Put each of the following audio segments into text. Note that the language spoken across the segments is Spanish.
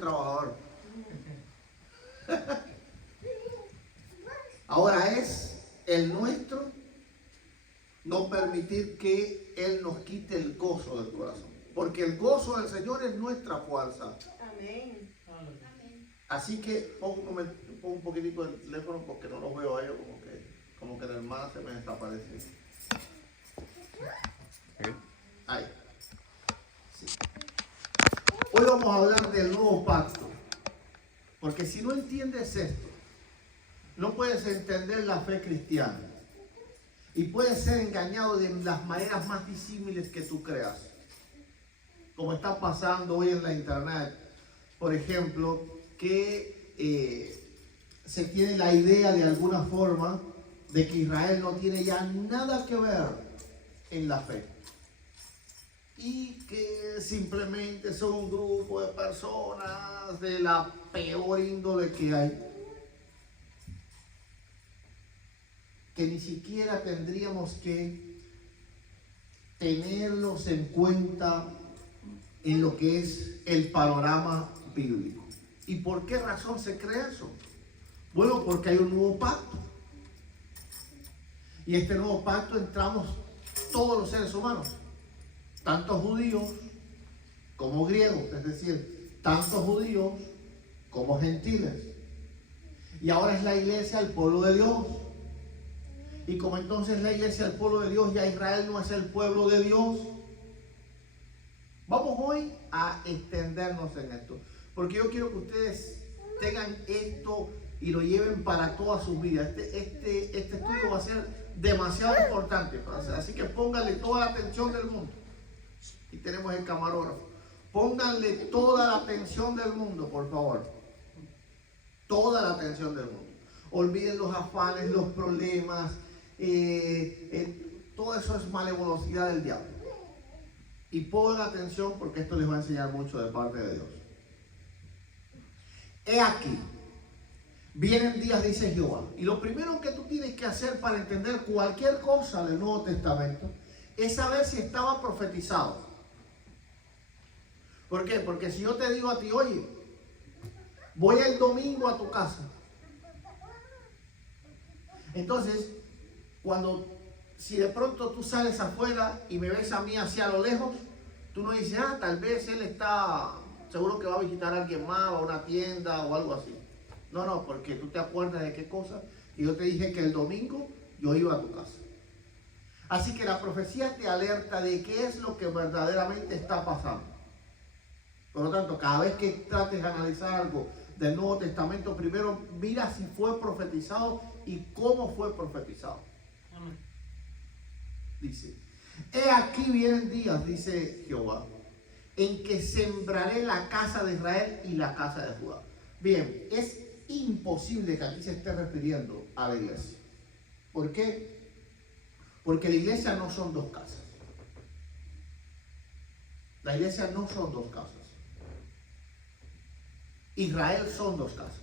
trabajador. Ahora es el nuestro no permitir que Él nos quite el gozo del corazón. Porque el gozo del Señor es nuestra fuerza. Amén. Así que pongo un poquitico el teléfono porque no los veo a ellos, como que la hermana se me desaparece. Ahí. Sí. Hoy vamos a hablar del nuevo pacto. Porque si no entiendes esto, no puedes entender la fe cristiana. Y puedes ser engañado de las maneras más disímiles que tú creas. Como está pasando hoy en la internet. Por ejemplo, que se tiene la idea de alguna forma de que Israel no tiene ya nada que ver en la fe. Y que simplemente son un grupo de personas de la peor índole que hay. Que ni siquiera tendríamos que tenerlos en cuenta en lo que es el panorama bíblico. ¿Y por qué razón se cree eso? Bueno, porque hay un nuevo pacto. Y este nuevo pacto entramos todos los seres humanos, tanto judíos como griegos, es decir, tanto judíos como gentiles. Y ahora es la iglesia el pueblo de Dios. Y como entonces la iglesia el pueblo de Dios, ya Israel no es el pueblo de Dios. Vamos hoy a extendernos en esto, porque yo quiero que ustedes tengan esto y lo lleven para toda su vida. Este estudio va a ser demasiado importante para hacer, así que pónganle toda la atención del mundo. Y tenemos el camarógrafo. Pónganle toda la atención del mundo, por favor. Toda la atención del mundo. Olviden los afanes, los problemas. Todo eso es malevolosidad del diablo. Y pongan atención porque esto les va a enseñar mucho de parte de Dios. He aquí, vienen días, dice Jehová. Y lo primero que tú tienes que hacer para entender cualquier cosa del Nuevo Testamento es saber si estaba profetizado. ¿Por qué? Porque si yo te digo a ti, oye, voy el domingo a tu casa. Entonces, si de pronto tú sales afuera y me ves a mí hacia lo lejos, tú no dices, tal vez él está, seguro que va a visitar a alguien más, o a una tienda o algo así. No, porque tú te acuerdas de qué cosa. Y yo te dije que el domingo yo iba a tu casa. Así que la profecía te alerta de qué es lo que verdaderamente está pasando. Por lo tanto, cada vez que trates de analizar algo del Nuevo Testamento, primero mira si fue profetizado y cómo fue profetizado. Amén. Dice, he aquí vienen días, dice Jehová, en que sembraré la casa de Israel y la casa de Judá. Bien, es imposible que aquí se esté refiriendo a la iglesia. ¿Por qué? Porque la iglesia no son dos casas. La iglesia no son dos casas. Israel son dos casas.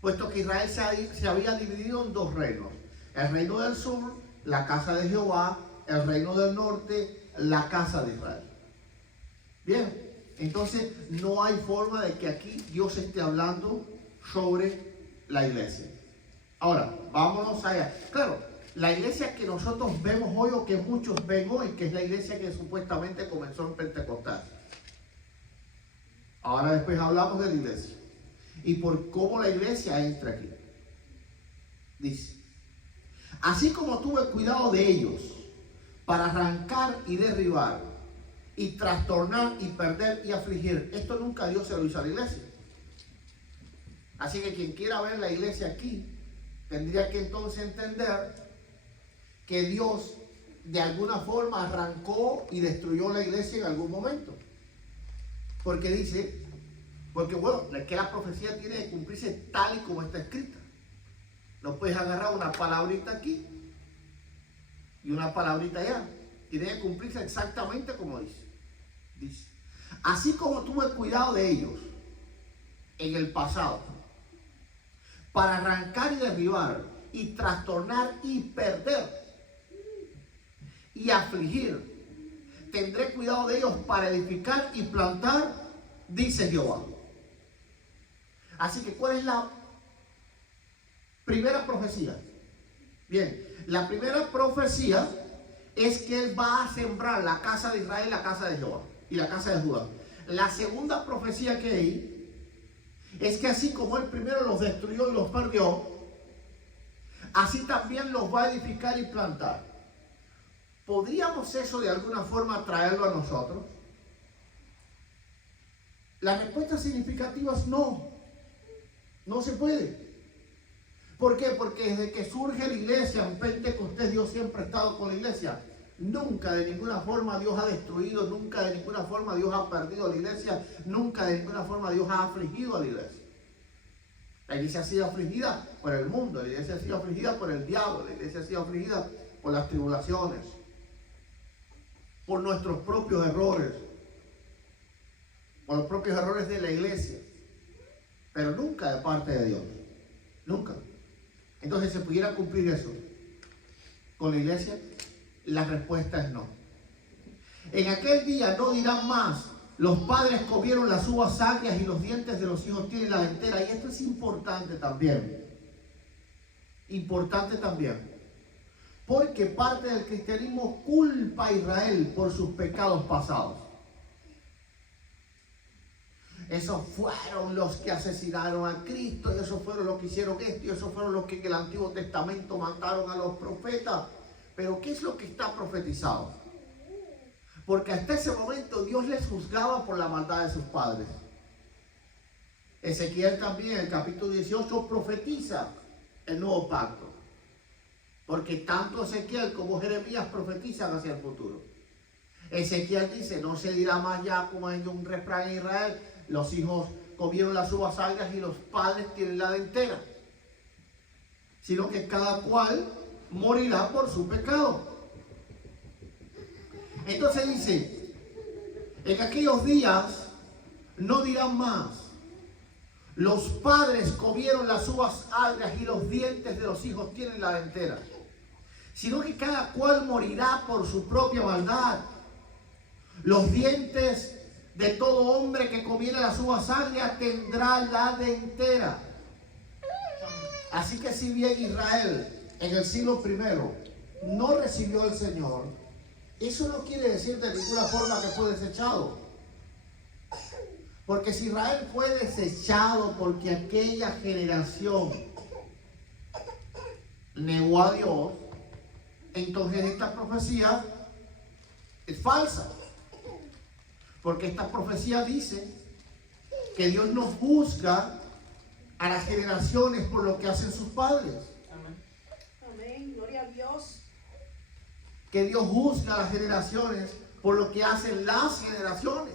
Puesto que Israel se había dividido en dos reinos. El reino del sur, la casa de Jehová. El reino del norte, la casa de Israel. Bien, entonces no hay forma de que aquí Dios esté hablando sobre la iglesia. Ahora, vámonos allá. Claro, la iglesia que nosotros vemos hoy o que muchos ven hoy, que es la iglesia que supuestamente comenzó en Pentecostal. Ahora después hablamos de la iglesia y por cómo la iglesia entra aquí. Dice, así como tuve cuidado de ellos para arrancar y derribar y trastornar y perder y afligir. Esto nunca Dios se lo hizo a la iglesia. Así que quien quiera ver la iglesia aquí tendría que entonces entender que Dios de alguna forma arrancó y destruyó la iglesia en algún momento. Porque dice, bueno, es que la profecía tiene que cumplirse tal y como está escrita. No puedes agarrar una palabrita aquí y una palabrita allá. Tiene que cumplirse exactamente como dice. Dice, así como tuve cuidado de ellos en el pasado, para arrancar y derribar, y trastornar y perder, y afligir, tendré cuidado de ellos para edificar y plantar dice Jehová. Así que, ¿cuál es la primera profecía? Bien, la primera profecía es que él va a sembrar la casa de Israel, la casa de Jehová y la casa de Judá. La segunda profecía que hay es que así como él primero los destruyó y los perdió, así también los va a edificar y plantar. ¿Podríamos eso de alguna forma traerlo a nosotros? La respuesta significativa es no. No se puede. ¿Por qué? Porque desde que surge la iglesia en Pentecostés, Dios siempre ha estado con la iglesia. Nunca de ninguna forma Dios ha destruido, nunca de ninguna forma Dios ha perdido a la iglesia, nunca de ninguna forma Dios ha afligido a la iglesia. La iglesia ha sido afligida por el mundo, la iglesia ha sido afligida por el diablo, la iglesia ha sido afligida por las tribulaciones, por nuestros propios errores, por los propios errores de la iglesia, pero nunca de parte de Dios, nunca. Entonces, ¿se pudiera cumplir eso con la iglesia? La respuesta es no. En aquel día no dirán más, los padres comieron las uvas agrias y los dientes de los hijos tienen la dentera. Y esto es importante también. Importante también. Porque parte del cristianismo culpa a Israel por sus pecados pasados. Esos fueron los que asesinaron a Cristo, y esos fueron los que hicieron esto, y esos fueron los que en el Antiguo Testamento mataron a los profetas. Pero ¿qué es lo que está profetizado? Porque hasta ese momento Dios les juzgaba por la maldad de sus padres. Ezequiel también, en el capítulo 18, profetiza el nuevo pacto. Porque tanto Ezequiel como Jeremías profetizan hacia el futuro. Ezequiel dice, no se dirá más ya como hay un refrán en Israel, los hijos comieron las uvas agrias y los padres tienen la dentera. Sino que cada cual morirá por su pecado. Entonces dice, en aquellos días no dirán más, los padres comieron las uvas agrias y los dientes de los hijos tienen la dentera. Sino que cada cual morirá por su propia maldad. Los dientes de todo hombre que comiera las uvas agrias tendrá la dentera. Así que si bien Israel en el siglo I no recibió al Señor, eso no quiere decir de ninguna forma que fue desechado. Porque si Israel fue desechado porque aquella generación negó a Dios, entonces esta profecía es falsa. Porque esta profecía dice que Dios no juzga a las generaciones por lo que hacen sus padres. Amén, gloria a Dios. Que Dios juzga a las generaciones por lo que hacen las generaciones.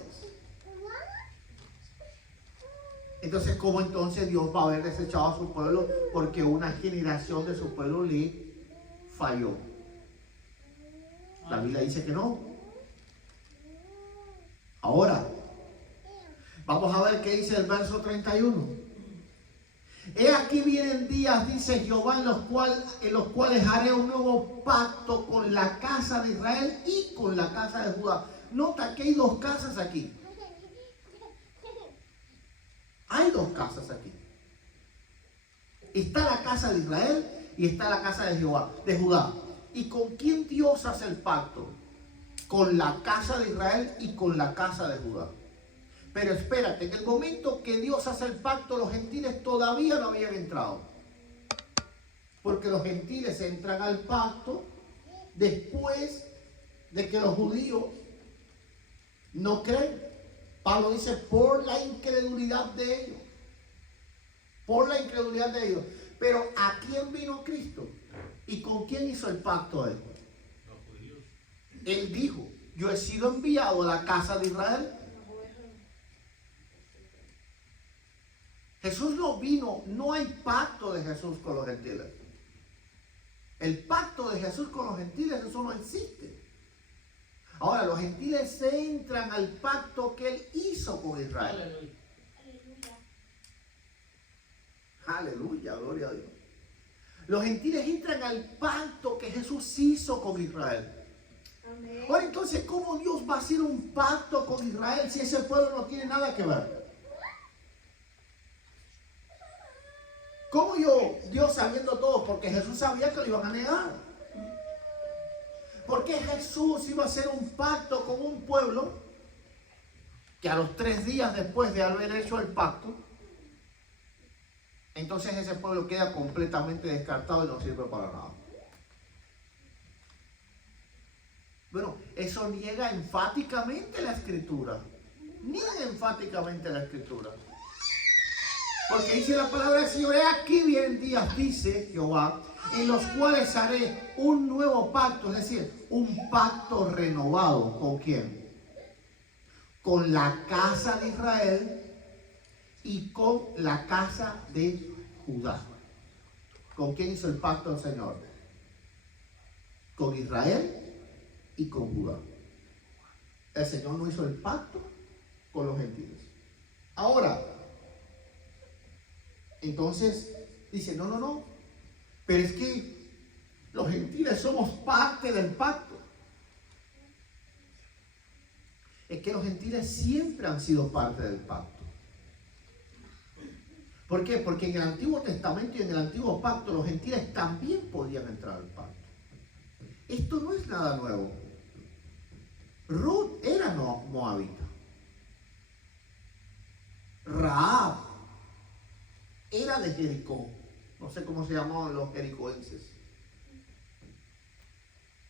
Entonces, ¿cómo entonces Dios va a haber desechado a su pueblo porque una generación de su pueblo le falló? La Biblia dice que no. Ahora, vamos a ver qué dice el verso 31. He aquí vienen días, dice Jehová, en los cuales haré un nuevo pacto con la casa de Israel y con la casa de Judá. Nota que hay dos casas aquí. Hay dos casas aquí. Está la casa de Israel y está la casa de Judá. ¿Y con quién Dios hace el pacto? Con la casa de Israel y con la casa de Judá. Pero espérate, en el momento que Dios hace el pacto, los gentiles todavía no habían entrado. Porque los gentiles entran al pacto después de que los judíos no creen. Pablo dice, por la incredulidad de ellos. Por la incredulidad de ellos. Pero ¿a quién vino Cristo? ¿Y con quién hizo el pacto él? Los judíos. Él dijo, yo he sido enviado a la casa de Israel. Jesús no vino, no hay pacto de Jesús con los gentiles. El pacto de Jesús con los gentiles, eso no existe. Ahora, los gentiles entran al pacto que Él hizo con Israel. Aleluya. Aleluya, gloria a Dios. Los gentiles entran al pacto que Jesús hizo con Israel. Amén. Ahora entonces, ¿cómo Dios va a hacer un pacto con Israel si ese pueblo no tiene nada que ver? ¿Cómo Dios sabiendo todo? Porque Jesús sabía que lo iban a negar. ¿Por qué Jesús iba a hacer un pacto con un pueblo que a los 3 días después de haber hecho el pacto, entonces ese pueblo queda completamente descartado y no sirve para nada? Bueno, eso niega enfáticamente la Escritura. Niega enfáticamente la Escritura. Porque dice la palabra del Señor: he aquí vienen días, dice Jehová, en los cuales haré un nuevo pacto, es decir, un pacto renovado. ¿Con quién? Con la casa de Israel y con la casa de Judá. ¿Con quién hizo el pacto el Señor? Con Israel y con Judá. El Señor no hizo el pacto con los gentiles. Ahora, entonces dice: no, pero es que los gentiles somos parte del pacto. Es que los gentiles siempre han sido parte del pacto. ¿Por qué? Porque en el Antiguo Testamento y en el Antiguo Pacto los gentiles también podían entrar al pacto. Esto no es nada nuevo. Ruth era moabita. Rahab era de Jericó. No sé cómo se llamaban los jericoenses.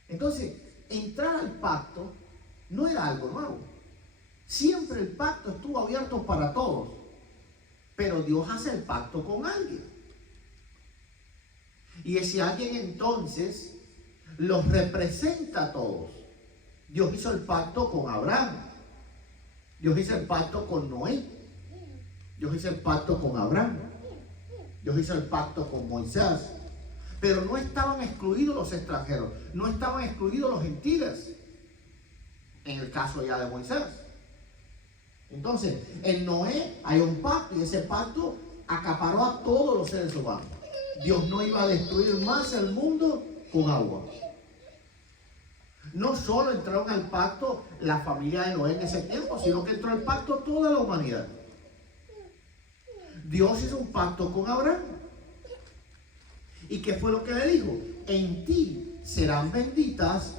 Entonces, entrar al pacto no era algo nuevo. Siempre el pacto estuvo abierto para todos. Pero Dios hace el pacto con alguien. Y ese alguien entonces los representa a todos. Dios hizo el pacto con Abraham. Dios hizo el pacto con Noé. Dios hizo el pacto con Abraham. Dios hizo el pacto con Moisés. Pero no estaban excluidos los extranjeros. No estaban excluidos los gentiles. En el caso ya de Moisés. Entonces, en Noé hay un pacto y ese pacto acaparó a todos los seres humanos. Dios no iba a destruir más el mundo con agua. No solo entraron al pacto la familia de Noé en ese tiempo, sino que entró al pacto toda la humanidad. Dios hizo un pacto con Abraham. ¿Y qué fue lo que le dijo? En ti serán benditas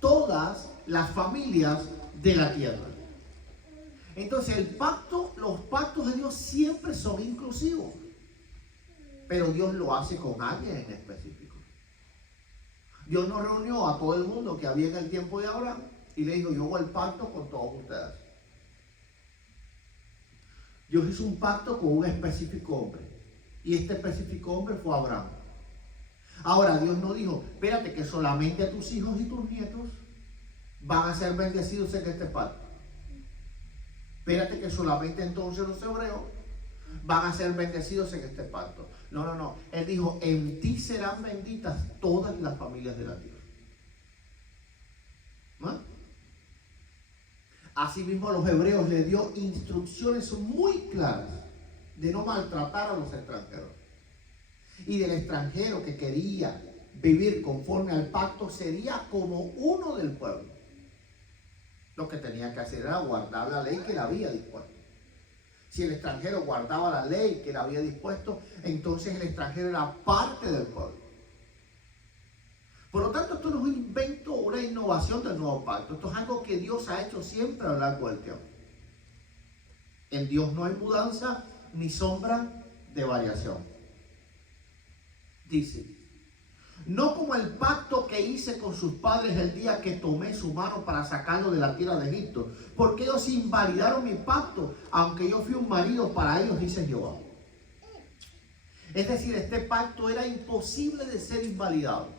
todas las familias de la tierra. Entonces los pactos de Dios siempre son inclusivos. Pero Dios lo hace con alguien en específico. Dios no reunió a todo el mundo que había en el tiempo de Abraham y le dijo: yo hago el pacto con todos ustedes. Dios hizo un pacto con un específico hombre. Y este específico hombre fue Abraham. Ahora Dios no dijo: espérate que solamente a tus hijos y tus nietos van a ser bendecidos en este pacto. Espérate que solamente entonces los hebreos van a ser bendecidos en este pacto. No. Él dijo: en ti serán benditas todas las familias de la tierra. ¿No? Asimismo, a los hebreos le dio instrucciones muy claras de no maltratar a los extranjeros. Y del extranjero que quería vivir conforme al pacto sería como uno del pueblo. Lo que tenía que hacer era guardar la ley que él había dispuesto. Si el extranjero guardaba la ley que él había dispuesto, entonces el extranjero era parte del pueblo. Por lo tanto, esto no es un invento o una innovación del nuevo pacto. Esto es algo que Dios ha hecho siempre a lo largo del tiempo. En Dios no hay mudanza ni sombra de variación. Dice: no como el pacto que hice con sus padres el día que tomé su mano para sacarlo de la tierra de Egipto, porque ellos invalidaron mi pacto, aunque yo fui un marido para ellos, dice Jehová. Es decir, este pacto era imposible de ser invalidado.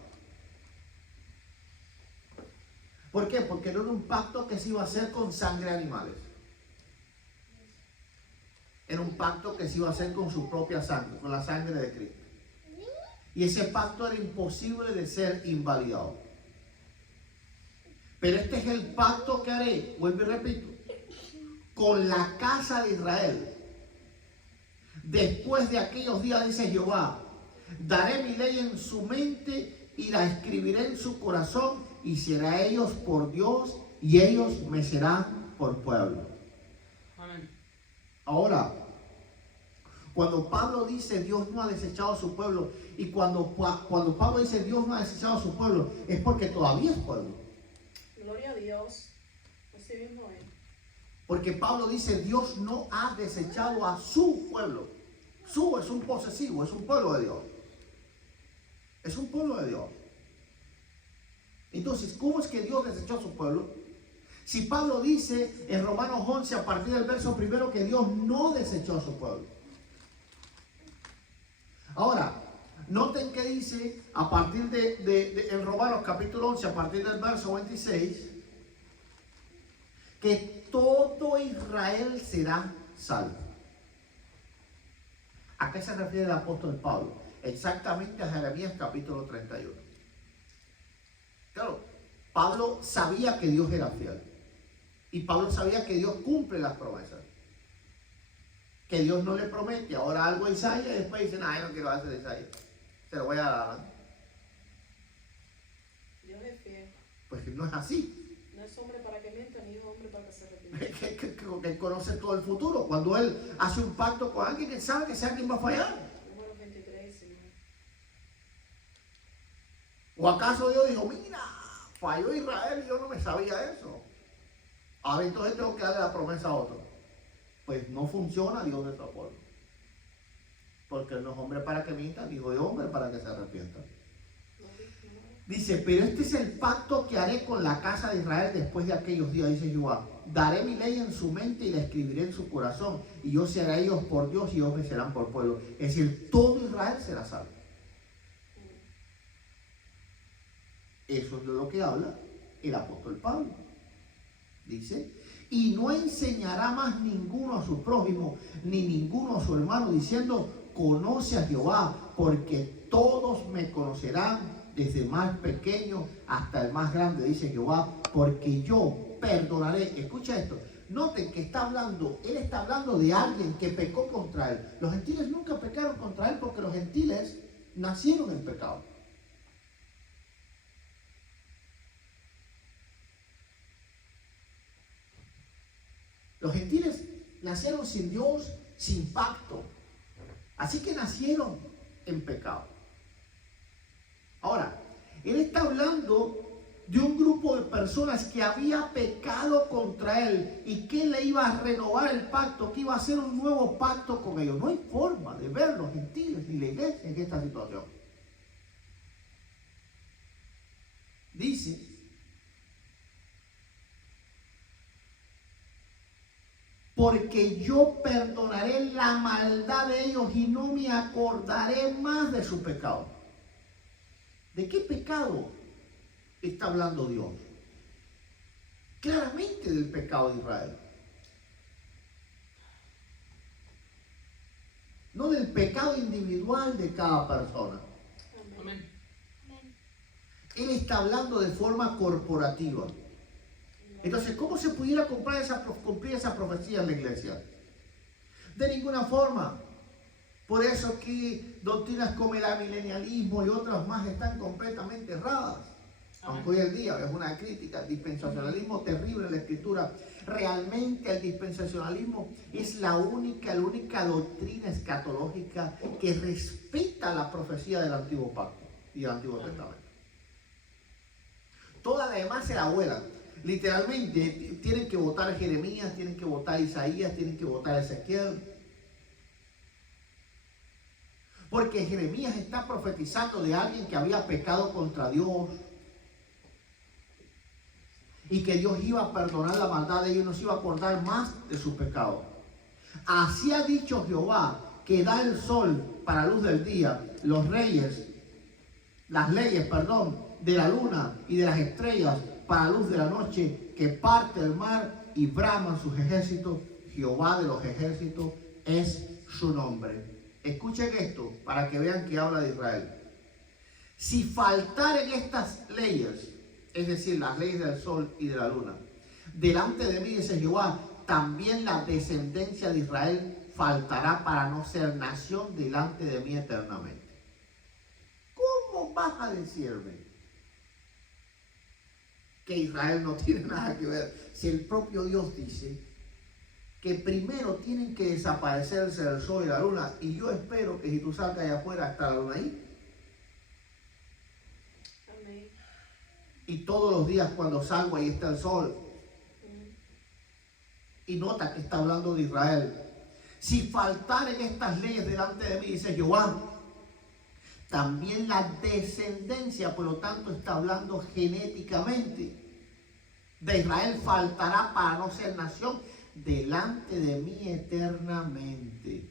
¿Por qué? Porque no era un pacto que se iba a hacer con sangre de animales. Era un pacto que se iba a hacer con su propia sangre, con la sangre de Cristo. Y ese pacto era imposible de ser invalidado. Pero este es el pacto que haré, vuelvo y repito, con la casa de Israel. Después de aquellos días, dice Jehová, daré mi ley en su mente y la escribiré en su corazón y será ellos por Dios y ellos me serán por pueblo. Amén. Ahora, cuando Pablo dice Dios no ha desechado a su pueblo, y cuando Pablo dice Dios no ha desechado a su pueblo, es porque todavía es pueblo. Gloria a Dios. Así mismo es. Porque Pablo dice Dios no ha desechado a su pueblo. Su es un posesivo, es un pueblo de Dios. Es un pueblo de Dios. Entonces, ¿cómo es que Dios desechó a su pueblo? Si Pablo dice en Romanos 11 a partir del verso primero que Dios no desechó a su pueblo. Ahora, noten que dice a partir en Romanos capítulo 11 a partir del verso 26 que todo Israel será salvo. ¿A qué se refiere el apóstol Pablo? Exactamente a Jeremías capítulo 31. Claro, Pablo sabía que Dios era fiel. Y Pablo sabía que Dios cumple las promesas. Que Dios no le promete ahora algo a Isaías y después dice, no, yo no quiero hacer Isaías. Se lo voy a dar. Dios es fiel. Pues no es así. No es hombre para que mienta, ni hijo hombre para que se arrepienta. Que conoce todo el futuro. Cuando él hace un pacto con alguien, que sabe que ese alguien va a fallar. Número 23, Señor. ¿O acaso Dios dijo, mira, falló Israel y yo no me sabía eso? Ahora entonces tengo que darle la promesa a otro. Pues no funciona Dios de esa forma. Porque él no es hombre para que mienta, ni hijo de hombre para que se arrepienta. Dice, pero este es el pacto que haré con la casa de Israel después de aquellos días, dice Jehová. Daré mi ley en su mente y la escribiré en su corazón. Y yo seré a ellos por Dios y ellos me serán por pueblo. Es decir, todo Israel será salvo. Eso es de lo que habla el apóstol Pablo. Dice, y no enseñará más ninguno a su prójimo, ni ninguno a su hermano, diciendo, conoce a Jehová, porque todos me conocerán, desde el más pequeño hasta el más grande, dice Jehová, porque yo perdonaré. Escucha esto, noten que él está hablando de alguien que pecó contra él. Los gentiles nunca pecaron contra él porque los gentiles nacieron en pecado. Los gentiles nacieron sin Dios, sin pacto. Así que nacieron en pecado. Ahora, él está hablando de un grupo de personas que había pecado contra él y que le iba a renovar el pacto, que iba a hacer un nuevo pacto con ellos. No hay forma de ver los gentiles ni la iglesia en esta situación. Dice, porque yo perdonaré la maldad de ellos y no me acordaré más de su pecado. ¿De qué pecado está hablando Dios? Claramente del pecado de Israel. No del pecado individual de cada persona. Amén. Él está hablando de forma corporativa. Entonces, ¿cómo se pudiera cumplir esa profecía en la iglesia? De ninguna forma. Por eso que doctrinas como el amilenialismo y otras más están completamente erradas. Aunque hoy en día es una crítica al dispensacionalismo terrible en la Escritura. Realmente el dispensacionalismo es la única doctrina escatológica que respeta la profecía del Antiguo Pacto y del Antiguo Testamento. Todas las demás se la vuelan. Literalmente tienen que votar Jeremías, tienen que votar Isaías, tienen que votar Ezequiel. Porque Jeremías está profetizando de alguien que había pecado contra Dios y que Dios iba a perdonar la maldad de ellos, no se iba a acordar más de su pecado. Así ha dicho Jehová, que da el sol para luz del día, las leyes, de la luna y de las estrellas para luz de la noche, que parte el mar y braman sus ejércitos. Jehová de los ejércitos es su nombre. Escuchen esto para que vean que habla de Israel. Si faltaren estas leyes, es decir, las leyes del sol y de la luna, delante de mí, dice Jehová, también la descendencia de Israel faltará para no ser nación delante de mí eternamente. ¿Cómo vas a decirme que Israel no tiene nada que ver. Si el propio Dios dice que primero tienen que desaparecerse el sol y la luna, y yo espero que si tú salgas allá afuera está la luna ahí. Amén. Y todos los días cuando salgo ahí está el sol. Y nota que está hablando de Israel. Si faltaren estas leyes delante de mí, dice Jehová, también la descendencia, por lo tanto está hablando genéticamente, de Israel faltará para no ser nación delante de mí eternamente.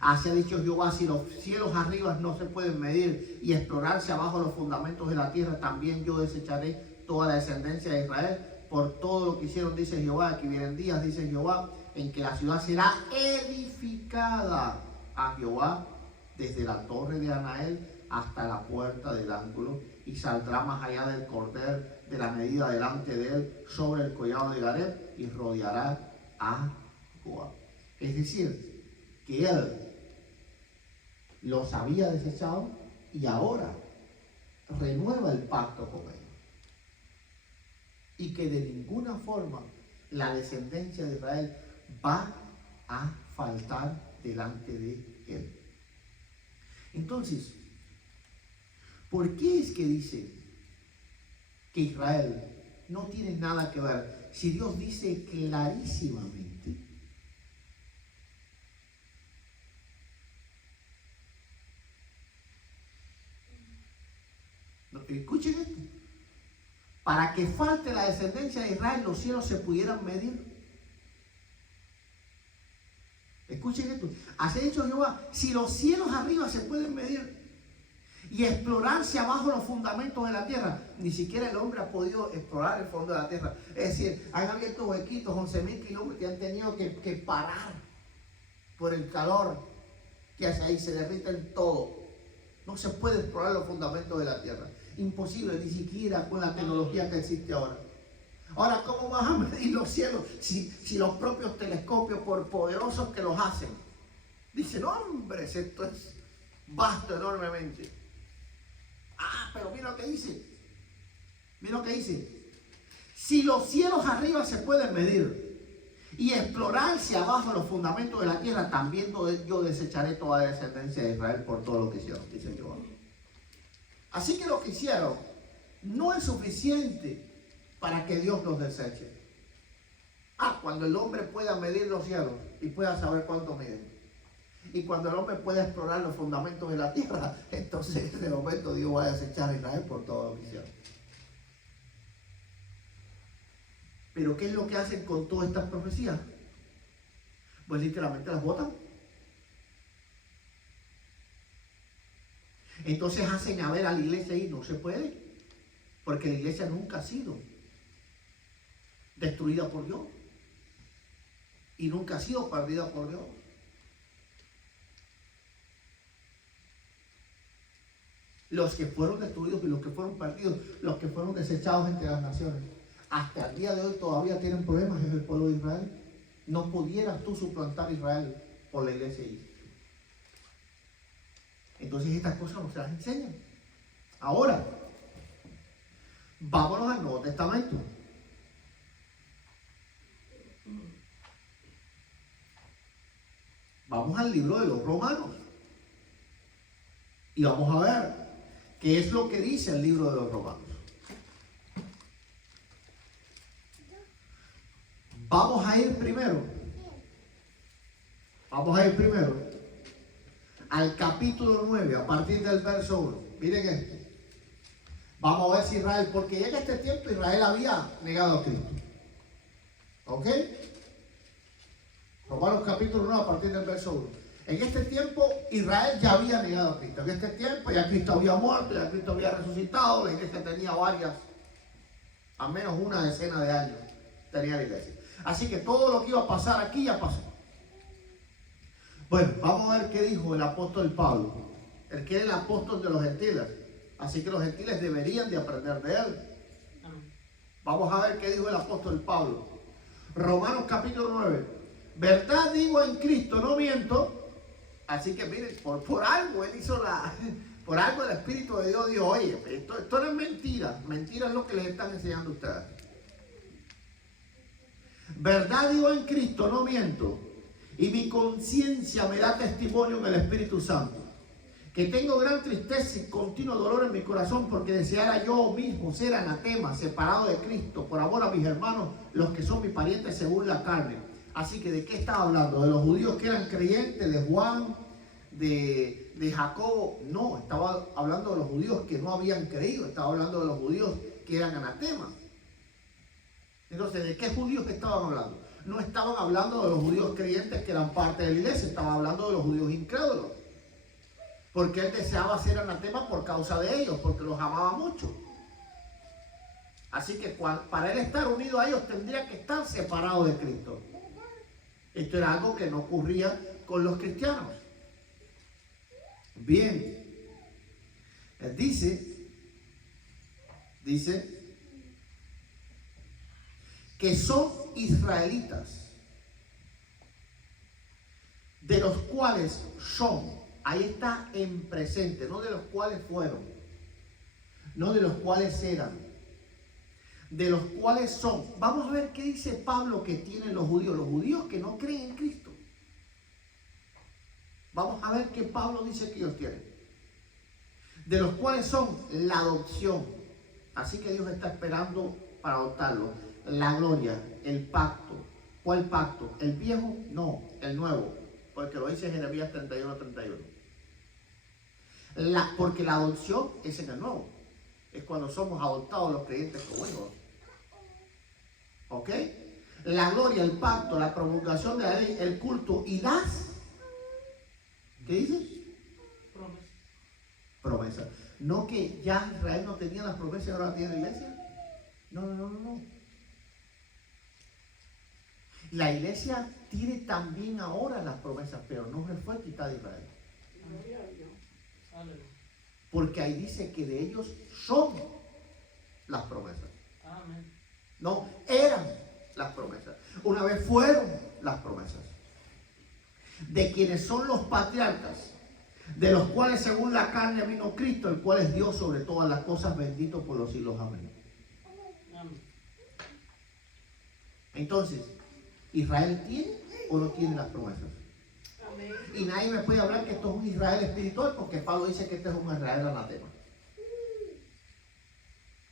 Así ha dicho Jehová, si los cielos arriba no se pueden medir y explorarse abajo los fundamentos de la tierra, también yo desecharé toda la descendencia de Israel por todo lo que hicieron, dice Jehová. Aquí vienen días, dice Jehová, en que la ciudad será edificada a Jehová desde la torre de Anael hasta la puerta del ángulo, y saldrá más allá del cordel de la medida delante de él sobre el collado de Gareb, y rodeará a Joab. Es decir, que él los había desechado y ahora renueva el pacto con ellos. Y que de ninguna forma la descendencia de Israel va a faltar delante de él. Entonces, ¿por qué es que dice que Israel no tiene nada que ver si Dios dice clarísimamente? Escuchen esto. Para que falte la descendencia de Israel, los cielos se pudieran medir. Escuchen esto. Así ha dicho Jehová, si los cielos arriba se pueden medir y explorarse abajo los fundamentos de la tierra, ni siquiera el hombre ha podido explorar el fondo de la tierra. Es decir, han abierto huequitos, 11.000 kilómetros, que han tenido que parar por el calor que hace ahí, se derriten todo. No se puede explorar los fundamentos de la tierra. Imposible, ni siquiera con la tecnología que existe ahora. Ahora, ¿cómo vas a medir los cielos si los propios telescopios, por poderosos que los hacen, dicen, hombre, esto es vasto enormemente? Ah, pero mira lo que dice. Mira lo que dice. Si los cielos arriba se pueden medir y explorarse abajo los fundamentos de la tierra, también yo desecharé toda la descendencia de Israel por todo lo que hicieron, dice Jehová. Así que lo que hicieron no es suficiente para que Dios los deseche. Cuando el hombre pueda medir los cielos y pueda saber cuánto miden, y cuando el hombre pueda explorar los fundamentos de la tierra, entonces en el momento Dios va a desechar a Israel por todo lo que hicieron. Pero ¿qué es lo que hacen con todas estas profecías? Pues literalmente las botan. Entonces hacen a ver a la iglesia y no se puede, porque la iglesia nunca ha sido destruida por Dios y nunca ha sido perdida por Dios. Los que fueron destruidos y los que fueron perdidos, los que fueron desechados entre las naciones, hasta el día de hoy todavía tienen problemas en el pueblo de Israel. No pudieras tú suplantar a Israel por la iglesia. Entonces estas cosas no se las enseñan. Ahora, vámonos al Nuevo Testamento. Vamos al libro de los Romanos. Y vamos a ver qué es lo que dice el libro de los Romanos. Vamos a ir primero al capítulo 9, a partir del verso 1. Miren esto. Vamos a ver si Israel, porque ya en este tiempo Israel había negado a Cristo. ¿Ok? Romanos capítulo 9, a partir del verso 1. En este tiempo Israel ya había negado a Cristo. En este tiempo ya Cristo había muerto, ya Cristo había resucitado. La iglesia tenía al menos una decena de años tenía la iglesia. Así que todo lo que iba a pasar aquí ya pasó. Bueno, vamos a ver qué dijo el apóstol Pablo, el que era el apóstol de los gentiles. Así que los gentiles deberían de aprender de él. Vamos a ver qué dijo el apóstol Pablo. Romanos capítulo 9. Verdad digo en Cristo, no miento. Así que miren, por algo él hizo Por algo el Espíritu de Dios dijo, oye, esto no es mentira. Mentira es lo que les están enseñando a ustedes. Verdad digo en Cristo, no miento. Y mi conciencia me da testimonio en el Espíritu Santo. Que tengo gran tristeza y continuo dolor en mi corazón porque deseara yo mismo ser anatema, separado de Cristo, por amor a mis hermanos, los que son mis parientes según la carne. Así que, ¿de qué estaba hablando? ¿De los judíos que eran creyentes? ¿De Juan? ¿De Jacobo? No, estaba hablando de los judíos que no habían creído. Estaba hablando de los judíos que eran anatemas. Entonces, ¿de qué judíos estaban hablando? No estaban hablando de los judíos creyentes que eran parte de la iglesia. Estaban hablando de los judíos incrédulos. Porque él deseaba ser anatema por causa de ellos, porque los amaba mucho. Así que para él estar unido a ellos tendría que estar separado de Cristo. Esto era algo que no ocurría con los cristianos. Bien. Dice que son israelitas, de los cuales son. Ahí está en presente, no de los cuales fueron, no de los cuales eran, de los cuales son. Vamos a ver qué dice Pablo que tienen los judíos que no creen en Cristo. Vamos a ver qué Pablo dice que ellos tienen. De los cuales son la adopción. Así que Dios está esperando para adoptarlos. La gloria, el pacto. ¿Cuál pacto? ¿El viejo? No, el nuevo. Porque lo dice Jeremías 31:31. Porque la adopción es en el nuevo. Es cuando somos adoptados los creyentes como hijos. ¿Ok? La gloria, el pacto, la promulgación de la ley, el culto y las... ¿Qué dices? Promesa. No que ya Israel no tenía las promesas y ahora las tiene la iglesia. No. La iglesia tiene también ahora las promesas, pero no se fue quitada de Israel. Porque ahí dice que de ellos son las promesas. Amén. No, eran las promesas. Una vez fueron las promesas. De quienes son los patriarcas, de los cuales según la carne vino Cristo, el cual es Dios sobre todas las cosas, bendito por los siglos. Amén. Amén. Entonces, ¿Israel tiene o no tiene las promesas? Amén. Y nadie me puede hablar que esto es un Israel espiritual, porque Pablo dice que este es un Israel anatema.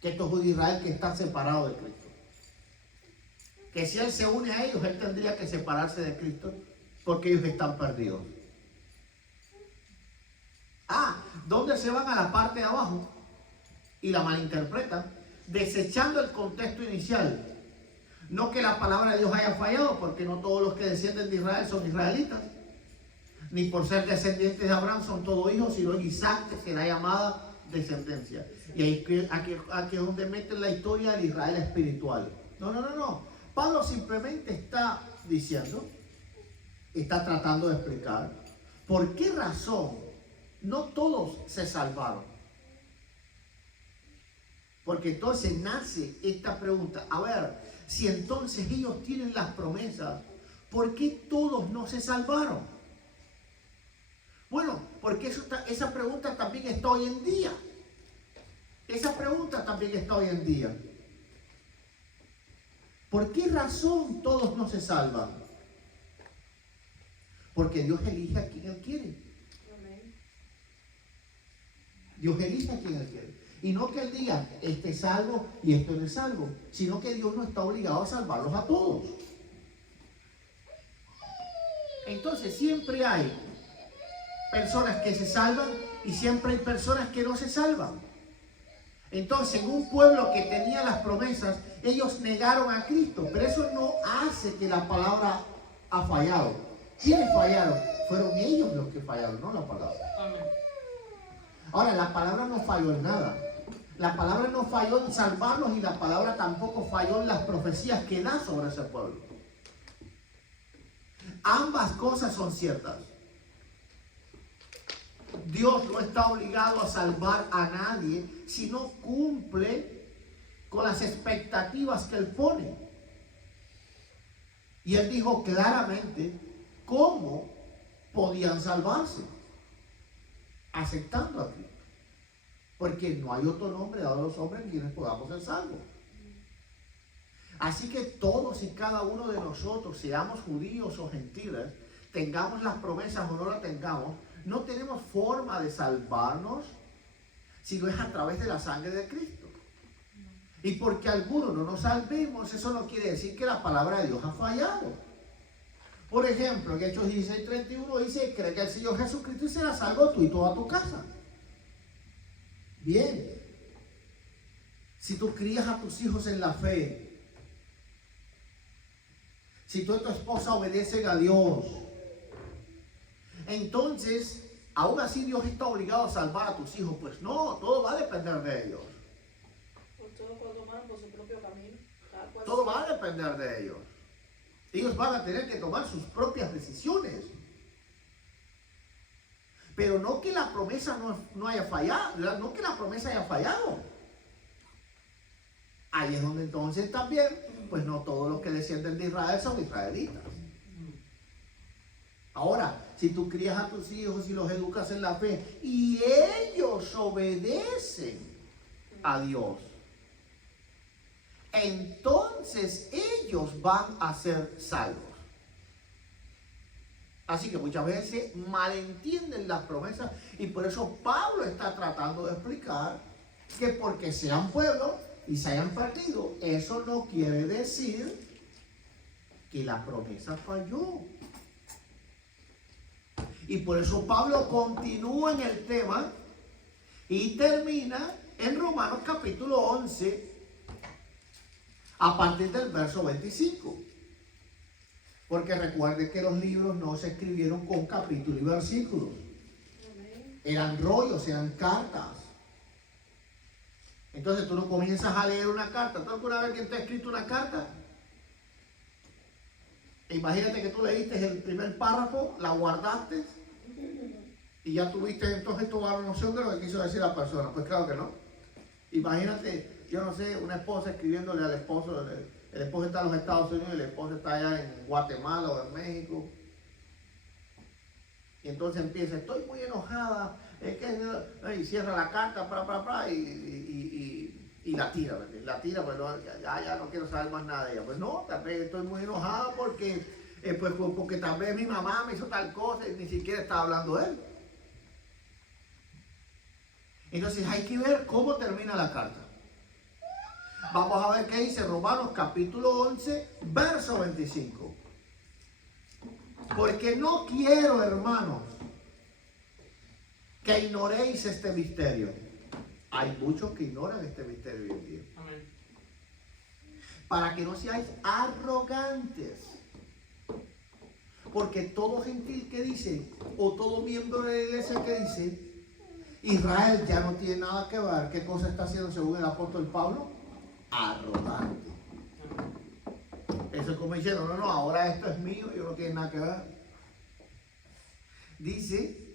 Que esto es un Israel que está separado de Cristo. Que si él se une a ellos, él tendría que separarse de Cristo, porque ellos están perdidos. ¿Dónde se van? A la parte de abajo y la malinterpretan, desechando el contexto inicial. No que la palabra de Dios haya fallado, porque no todos los que descienden de Israel son israelitas, ni por ser descendientes de Abraham son todos hijos, sino en Isaac que será llamada descendencia. Y aquí es donde meten la historia del Israel espiritual. No. Pablo simplemente está diciendo, está tratando de explicar por qué razón no todos se salvaron. Porque entonces nace esta pregunta. A ver, si entonces ellos tienen las promesas, ¿por qué todos no se salvaron? Bueno, porque esa pregunta también está hoy en día. Esa pregunta también está hoy en día. ¿Por qué razón todos no se salvan? Porque Dios elige a quien Él quiere. Dios elige a quien Él quiere. Y no que Él diga, este es salvo y esto no es salvo, sino que Dios no está obligado a salvarlos a todos. Entonces siempre hay personas que se salvan y siempre hay personas que no se salvan. Entonces en un pueblo que tenía las promesas, ellos negaron a Cristo, pero eso no hace que la palabra ha fallado. ¿Quiénes fallaron? Fueron ellos los que fallaron, no la palabra. Amén. Ahora, la palabra no falló en nada. La palabra no falló en salvarlos y la palabra tampoco falló en las profecías que da sobre ese pueblo. Ambas cosas son ciertas. Dios no está obligado a salvar a nadie si no cumple con las expectativas que Él pone. Y Él dijo claramente cómo podían salvarse. Aceptando a Cristo. Porque no hay otro nombre dado a los hombres en quienes podamos ser salvos. Así que todos y cada uno de nosotros, seamos judíos o gentiles, tengamos las promesas o no las tengamos, no tenemos forma de salvarnos si no es a través de la sangre de Cristo. Y porque algunos no nos salvemos, eso no quiere decir que la palabra de Dios ha fallado. Por ejemplo, en Hechos 16:31 dice, cree que el Señor Jesucristo y será salvo tú y toda tu casa. Bien. Si tú crías a tus hijos en la fe, si tú y tu esposa obedecen a Dios, entonces, aún así Dios está obligado a salvar a tus hijos. Pues no, todo va a depender de ellos. Pues todos tomaron por su propio camino. Cada cual Todo va a depender de ellos. Ellos van a tener que tomar sus propias decisiones. Pero no que la promesa no haya fallado, no que la promesa haya fallado. Ahí es donde entonces también, pues no todos los que descienden de Israel son israelitas. Ahora, si tú crías a tus hijos y los educas en la fe y ellos obedecen a Dios, entonces ellos van a ser salvos. Así que muchas veces malentienden las promesas y por eso Pablo está tratando de explicar que porque sean pueblos y se hayan perdido, eso no quiere decir que la promesa falló. Y por eso Pablo continúa en el tema y termina en Romanos capítulo 11 a partir del verso 25. Porque recuerde que los libros no se escribieron con capítulo y versículos. Eran rollos, eran cartas. Entonces tú no comienzas a leer una carta. ¿Tú alguna vez alguien te ha escrito una carta? Imagínate que tú leíste el primer párrafo, la guardaste y ya tuviste entonces toda la noción de lo que quiso decir la persona. Pues claro que no. Imagínate, yo no sé, una esposa escribiéndole al esposo, el esposo está en los Estados Unidos y el esposo está allá en Guatemala o en México. Y entonces empieza, estoy muy enojada, y cierra la carta, y la tira, pero ya no quiero saber más nada de ella. Pues no, tal vez estoy muy enojada porque tal vez mi mamá me hizo tal cosa y ni siquiera estaba hablando de él. Entonces hay que ver cómo termina la carta. Vamos a ver qué dice Romanos capítulo 11, verso 25. Porque no quiero, hermanos, que ignoréis este misterio. Hay muchos que ignoran este misterio hoy en día. Amén. Para que no seáis arrogantes. Porque todo gentil que dice, o todo miembro de la iglesia que dice, Israel ya no tiene nada que ver, ¿qué cosa está haciendo según el apóstol Pablo? Arrogante. Eso es como diciendo, no, ahora esto es mío, yo no tiene nada que ver. Dice,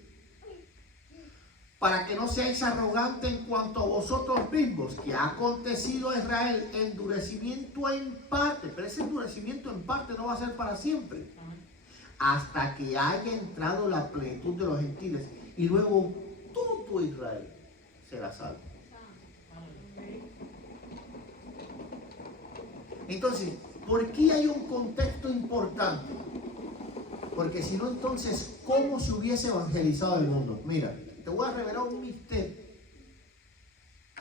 para que no seáis arrogantes en cuanto a vosotros mismos, que ha acontecido a Israel endurecimiento en parte, pero ese endurecimiento en parte no va a ser para siempre, hasta que haya entrado la plenitud de los gentiles, y luego todo Israel será salvo. Entonces, ¿por qué hay un contexto importante? Porque si no, entonces, ¿cómo se hubiese evangelizado el mundo? Mira, te voy a revelar un misterio.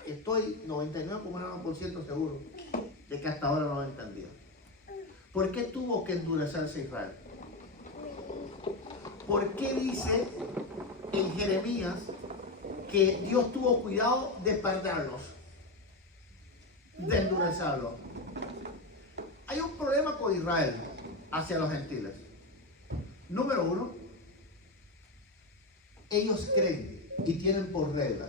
Estoy 99,9% seguro de que hasta ahora no lo entendía. ¿Por qué tuvo que endurecerse Israel? ¿Por qué dice en Jeremías que Dios tuvo cuidado de perderlos, de endurecerlos? Hay un problema con Israel hacia los gentiles. Número uno, ellos creen y tienen por regla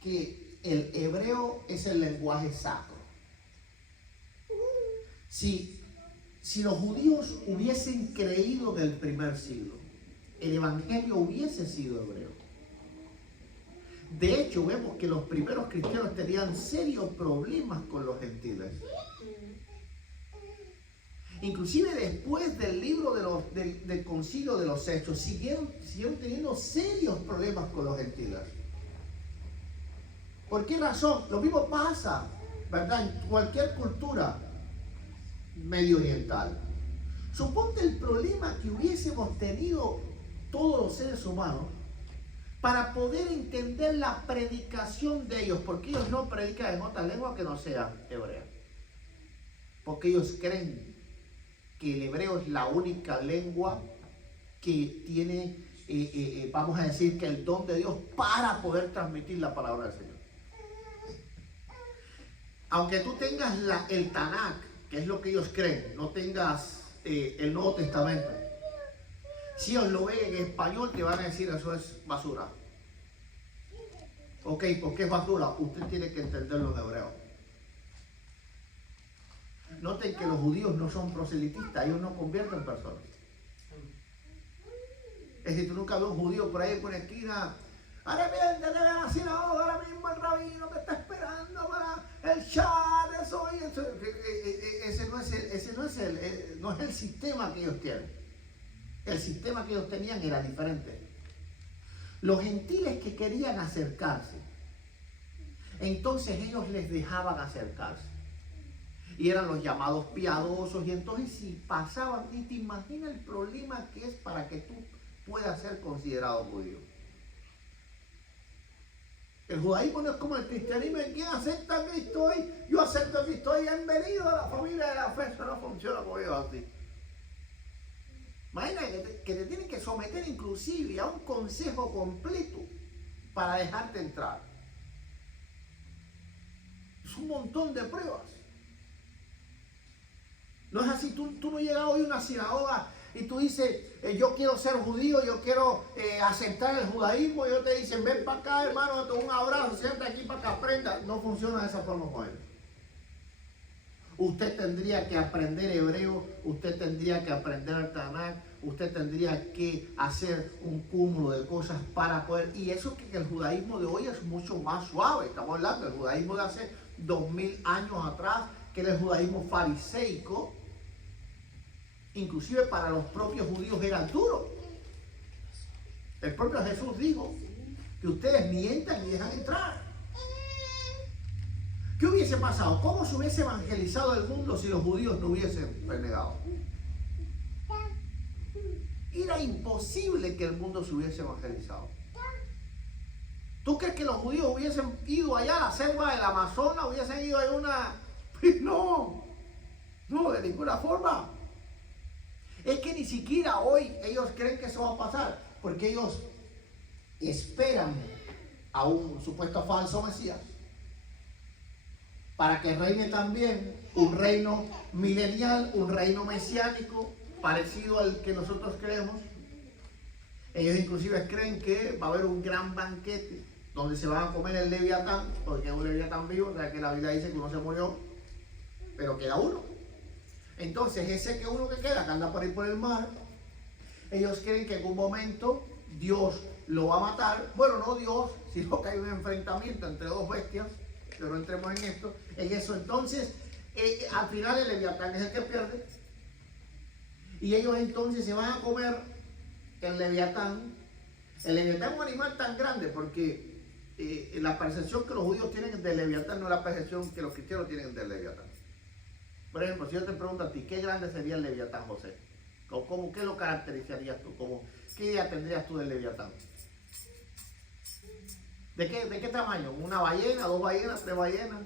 que el hebreo es el lenguaje sacro. Si los judíos hubiesen creído en el primer siglo, el evangelio hubiese sido hebreo. De hecho, vemos que los primeros cristianos tenían serios problemas con los gentiles. Inclusive después del libro del concilio de los Hechos, siguieron teniendo serios problemas con los gentiles. ¿Por qué razón? Lo mismo pasa, ¿verdad? En cualquier cultura medio oriental. Suponte el problema que hubiésemos tenido todos los seres humanos para poder entender la predicación de ellos, porque ellos no predican en otra lengua que no sea hebrea. Porque ellos creen que el hebreo es la única lengua que tiene, vamos a decir, que el don de Dios para poder transmitir la palabra del Señor. Aunque tú tengas el Tanakh, que es lo que ellos creen, no tengas el Nuevo Testamento, si ellos lo ven en español te van a decir eso es basura. Ok, ¿por qué es basura? Usted tiene que entenderlo en hebreo. Noten que los judíos no son proselitistas, ellos no convierten personas. Es decir, tú nunca ves un judío por ahí por una esquina, arrepiéntete de la sinagoga, ahora mismo el rabino te está esperando para el chat, ese no es el sistema que ellos tienen. El sistema que ellos tenían era diferente. Los gentiles que querían acercarse, entonces ellos les dejaban acercarse. Y eran los llamados piadosos. Y entonces si pasaban, y te imaginas el problema que es para que tú puedas ser considerado judío. El judaísmo no es como el cristianismo. ¿En quién acepta a Cristo hoy? Yo acepto a Cristo hoy. Bienvenido a la familia de la fe. Eso no funciona como yo así. Imagínate que te tienen que someter inclusive a un consejo completo para dejarte entrar. Es un montón de pruebas. No es así, tú no llegas hoy a una sinagoga y tú dices, yo quiero ser judío, yo quiero aceptar el judaísmo, y ellos te dicen, ven para acá hermano, te doy un abrazo, siéntate aquí para que aprenda. No funciona de esa forma con él. Usted tendría que aprender hebreo, usted tendría que aprender el Tanakh, usted tendría que hacer un cúmulo de cosas para poder, y eso que el judaísmo de hoy es mucho más suave. Estamos hablando del judaísmo de hace 2000 años atrás, que era el judaísmo fariseico. Inclusive para los propios judíos era duro. El propio Jesús dijo que ustedes mientan y dejan entrar. ¿Qué hubiese pasado? ¿Cómo se hubiese evangelizado el mundo si los judíos no hubiesen renegado? Era imposible que el mundo se hubiese evangelizado. ¿Tú crees que los judíos hubiesen ido allá a la selva del Amazonas? ¿Hubiesen ido a una...? No, de ninguna forma. Es que ni siquiera hoy ellos creen que eso va a pasar, porque ellos esperan a un supuesto falso Mesías para que reine también un reino milenial, un reino mesiánico parecido al que nosotros creemos. Ellos inclusive creen que va a haber un gran banquete donde se van a comer el leviatán, porque es un leviatán vivo, o sea que la Biblia dice que uno se murió, pero queda uno. Entonces ese que uno que queda, que anda por ahí por el mar, ellos creen que en un momento Dios lo va a matar. Bueno, no Dios, sino que hay un enfrentamiento entre dos bestias, pero no entremos en esto. En eso entonces, al final el leviatán es el que pierde. Y ellos entonces se van a comer el leviatán. El leviatán es un animal tan grande porque la percepción que los judíos tienen del leviatán no es la percepción que los cristianos tienen del leviatán. Por ejemplo, si yo te pregunto a ti, ¿qué grande sería el leviatán, José? ¿Qué lo caracterizarías tú? ¿Qué idea tendrías tú del leviatán? ¿De qué tamaño? ¿Una ballena, dos ballenas, tres ballenas?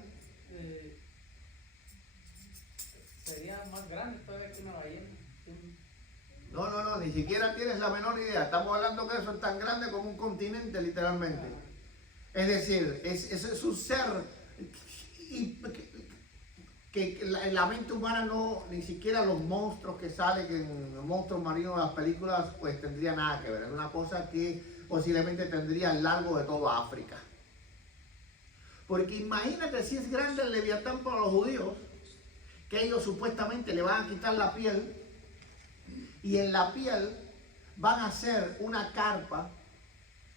Sería más grande todavía que una ballena. No, ni siquiera tienes la menor idea. Estamos hablando que eso es tan grande como un continente, literalmente. Es decir, es un ser que la mente humana no, ni siquiera los monstruos que salen, que en los monstruos marinos de las películas, pues tendría nada que ver. Es una cosa que posiblemente tendría el largo de toda África. Porque imagínate si es grande el leviatán para los judíos, que ellos supuestamente le van a quitar la piel, y en la piel van a hacer una carpa,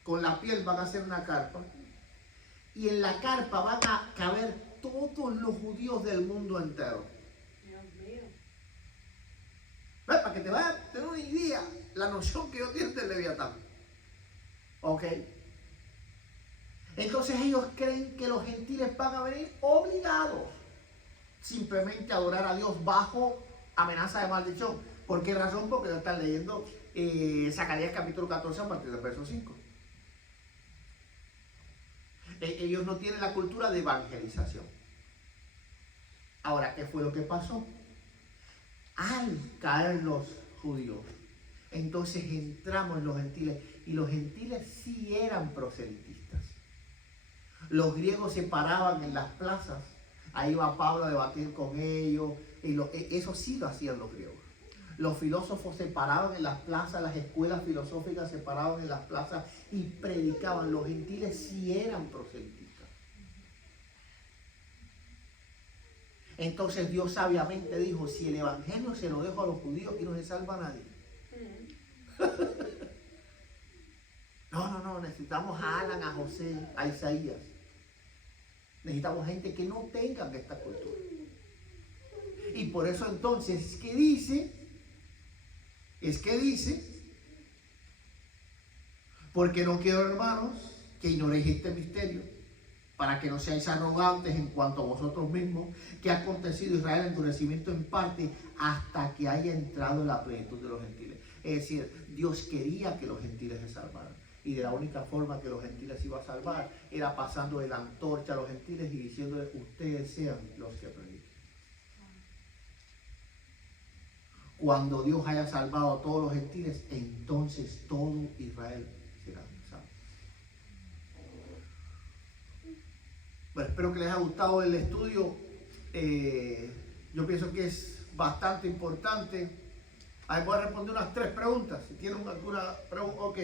con la piel van a hacer una carpa, y en la carpa van a caber todos los judíos del mundo entero. Dios mío. Para que te vayas a tener una idea, la noción que yo tengo del leviatán. ¿Ok? Entonces ellos creen que los gentiles van a venir obligados simplemente a adorar a Dios bajo amenaza de maldición. ¿Por qué razón? Porque ellos están leyendo Zacarías capítulo 14 a partir del verso 5. Ellos no tienen la cultura de evangelización. Ahora, ¿qué fue lo que pasó? Al caer los judíos, entonces entramos en los gentiles, y los gentiles sí eran proselitistas. Los griegos se paraban en las plazas, ahí iba Pablo a debatir con ellos, y eso sí lo hacían los griegos. Los filósofos se paraban en las plazas, las escuelas filosóficas se paraban en las plazas y predicaban. Los gentiles sí eran proselitistas. Entonces Dios sabiamente dijo, si el evangelio se lo dejo a los judíos, aquí no se salva a nadie. No, necesitamos a Alan, a José, a Isaías. Necesitamos gente que no tenga esta cultura. Y por eso entonces es que dice, porque no quiero, hermanos, que ignoréis este misterio, para que no seáis arrogantes en cuanto a vosotros mismos, que ha acontecido Israel endurecimiento en parte hasta que haya entrado en la plenitud de los gentiles. Es decir, Dios quería que los gentiles se salvaran. Y de la única forma que los gentiles iban a salvar era pasando de la antorcha a los gentiles y diciéndoles, ustedes sean los que prediquen. Cuando Dios haya salvado a todos los gentiles, entonces todo Israel será salvo. Bueno, espero que les haya gustado el estudio. Yo pienso que es bastante importante. Ahí voy a responder unas 3 preguntas. Si tienen alguna pregunta, ok.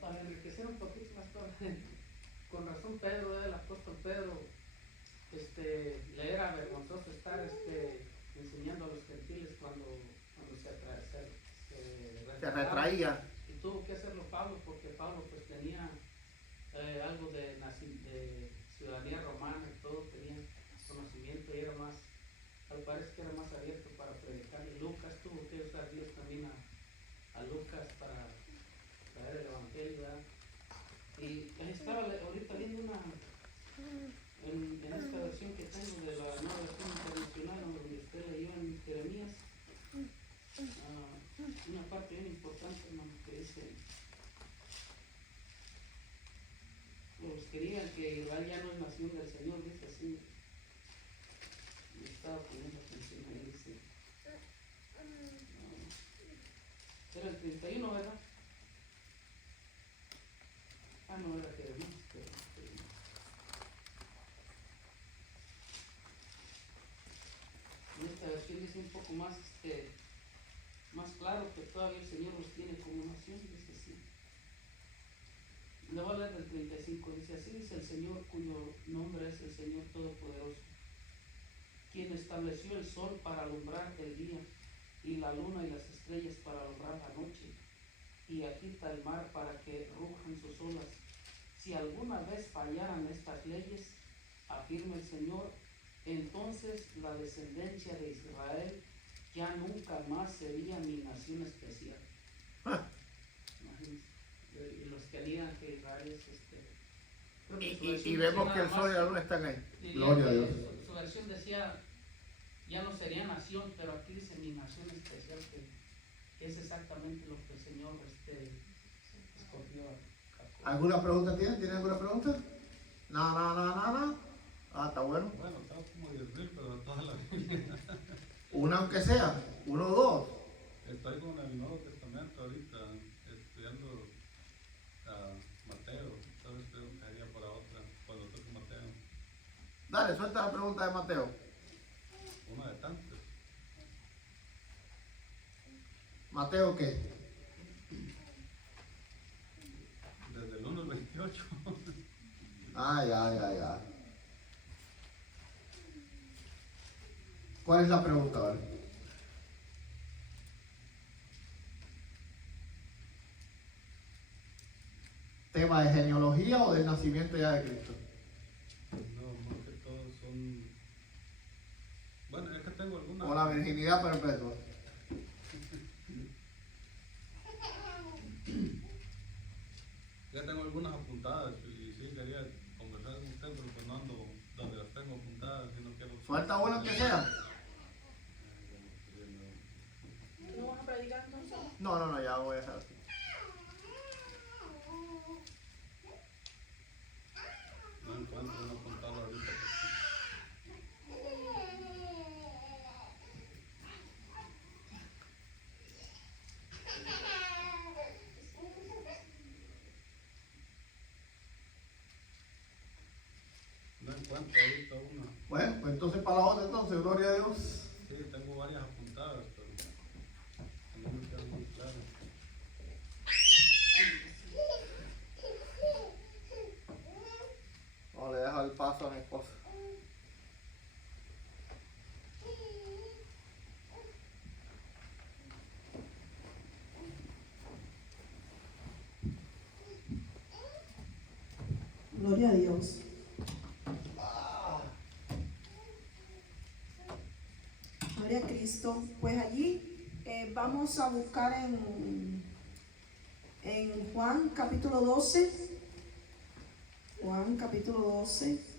Para enriquecer un poquito más todo, con razón Pedro, el apóstol Pedro, le era vergonzoso estar enseñando a los gentiles cuando se retraía. Y tuvo que hacerlo Pablo, porque Pablo pues tenía algo de ciudadanía romana y todo, tenía conocimiento y era más, al parecer que era más abierto para predicar. Y Lucas tuvo que usar Dios también a Lucas para traer el evangelio, ¿verdad? Y estaba ahorita viendo en esta versión que tengo de la nueva versión internacional, donde usted leyó en Jeremías, una parte bien importante, hermano, que dice, pues querían que Israel ya no es nación del Señor, dice así. Y estaba poniendo atención ahí, dice. Era el 31, ¿verdad? No era Jeremías, pero en esta versión dice un poco más, más claro, que todavía el Señor los tiene como nación, dice así. Le voy a leer del 35, dice así, dice el Señor, cuyo nombre es el Señor Todopoderoso, quien estableció el sol para alumbrar el día, y la luna y las estrellas para alumbrar la noche, y agita el mar para que rujan sus olas. Si alguna vez fallaran estas leyes, afirma el Señor, entonces la descendencia de Israel ya nunca más sería mi nación especial. Imagínense. Y los que niegan que Israel es Y vemos que el sol y la luna están ahí. Gloria a Dios. Su versión decía, ya no sería nación, pero aquí dice mi nación especial, que es exactamente lo que el Señor escogió. ¿Alguna pregunta tienen? ¿Tienen alguna pregunta? No. Está bueno. Bueno, estaba como 10,000, pero toda la Biblia. Una aunque sea, 1 o 2. Estoy con el Nuevo Testamento ahorita, estudiando Mateo. Entonces preguntaría por la otra Mateo. Dale, suelta la pregunta de Mateo. Una de tantas. ¿Mateo qué? Desde el 1 al 28. Ya. ¿Cuál es la pregunta? ¿Vale? ¿Tema de genealogía o del nacimiento ya de Cristo? No, más que todo son... Bueno, es que tengo alguna... O la virginidad perpetua. está bueno que sea. ¿No vas a predicar entonces? No, ya voy a dejar así. No encuentro una contarlo ahorita. No encuentro ahorita una. Bueno, pues entonces para la otra, entonces, gloria a Dios. Sí, tengo varias apuntadas, pero no me quedan muy claras. No, le dejo el paso a mi esposa. Gloria a Dios. Gloria a Cristo. Pues allí vamos a buscar en Juan capítulo 12. Juan capítulo 12.